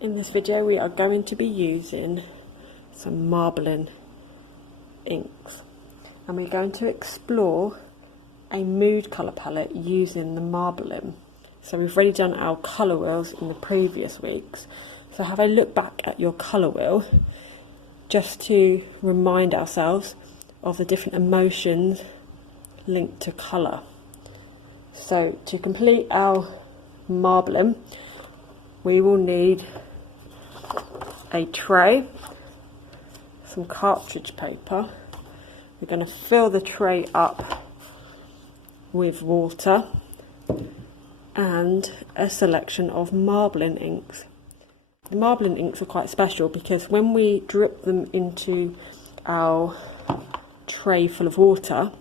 In this video we are going to be using some marbling inks, and we're going to explore a mood colour palette using the marbling. So we've already done our colour wheels in the previous weeks, so have a look back at your colour wheel just to remind ourselves of the different emotions linked to colour. So to complete our marbling we will need a tray, some cartridge paper. We're going to fill the tray up with water and a selection of marbling inks. The marbling inks are quite special because when we drip them into our tray full of water,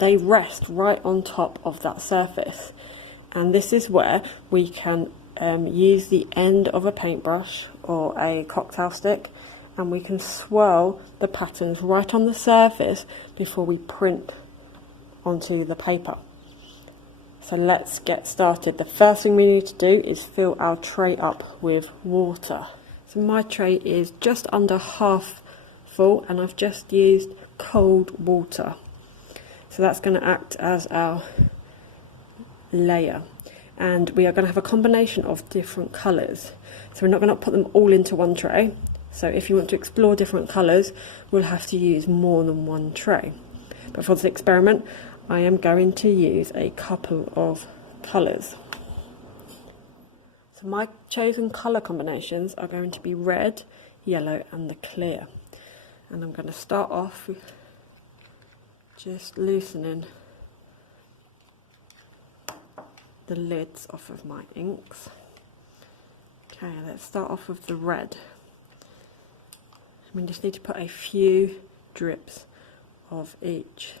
they rest right on top of that surface, and this is where we can use the end of a paintbrush or a cocktail stick, and we can swirl the patterns right on the surface before we print onto the paper. So let's get started. The first thing we need to do is fill our tray up with water. So my tray is just under half full, and I've just used cold water. So that's going to act as our layer. And we are going to have a combination of different colours. So we're not going to put them all into one tray. So if you want to explore different colours, we'll have to use more than one tray. But for this experiment, I am going to use a couple of colours. So my chosen colour combinations are going to be red, yellow and the clear. And I'm going to start off with just loosening the lids off of my inks. Okay, let's start off with the red. We just need to put a few drips of each.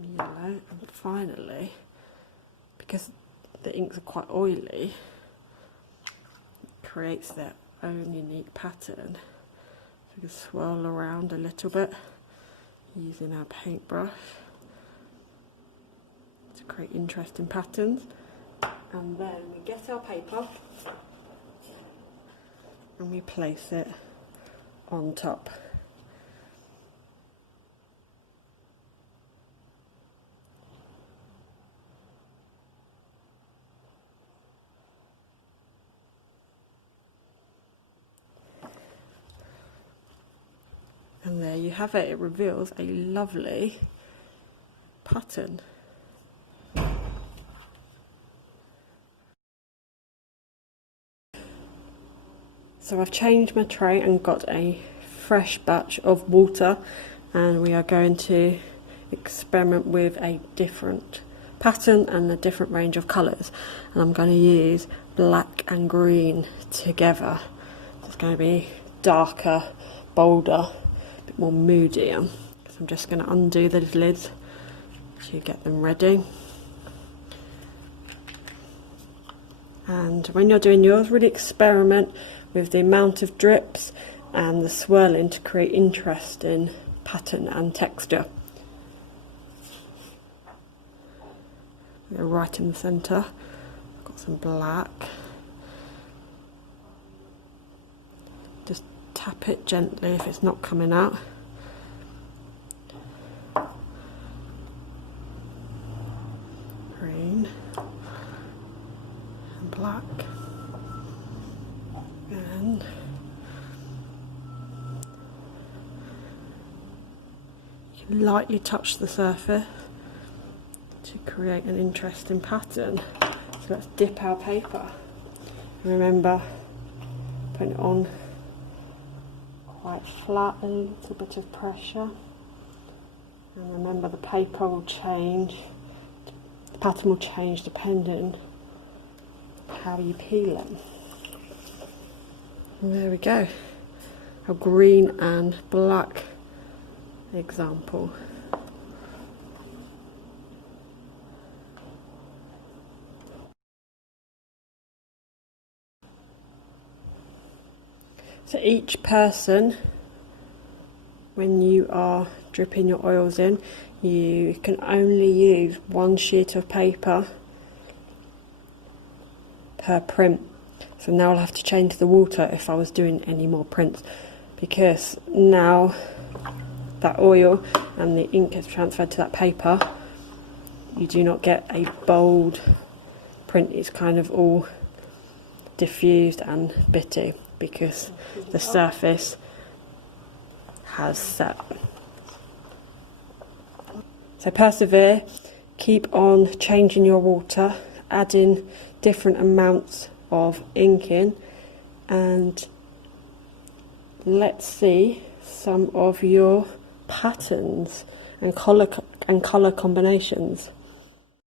Yellow, and finally, because the inks are quite oily, it creates their own unique pattern. So we can swirl around a little bit using our paintbrush to create interesting patterns, and then we get our paper and we place it on top. And there you have it, it reveals a lovely pattern. So I've changed my tray and got a fresh batch of water, and we are going to experiment with a different pattern and a different range of colours. And I'm going to use black and green together. It's going to be darker, bolder, more moodier. So I'm just going to undo the lids to get them ready. And when you're doing yours, really experiment with the amount of drips and the swirling to create interesting pattern and texture. Go right in the centre. I've got some black. Just tap it gently if it's not coming out. Green and black, and you can lightly touch the surface to create an interesting pattern. So let's dip our paper. Remember, putting it on quite flat, a little bit of pressure, and remember the paper will change, the pattern will change depending how you peel it. And there we go, a green and black example. So each person, when you are dripping your oils in, you can only use one sheet of paper per print. So now I'll have to change the water if I was doing any more prints, because now that oil and the ink has transferred to that paper, you do not get a bold print. It's kind of all diffused and bitty because the surface has set. So persevere, keep on changing your water, adding different amounts of ink in, and let's see some of your patterns and colour combinations.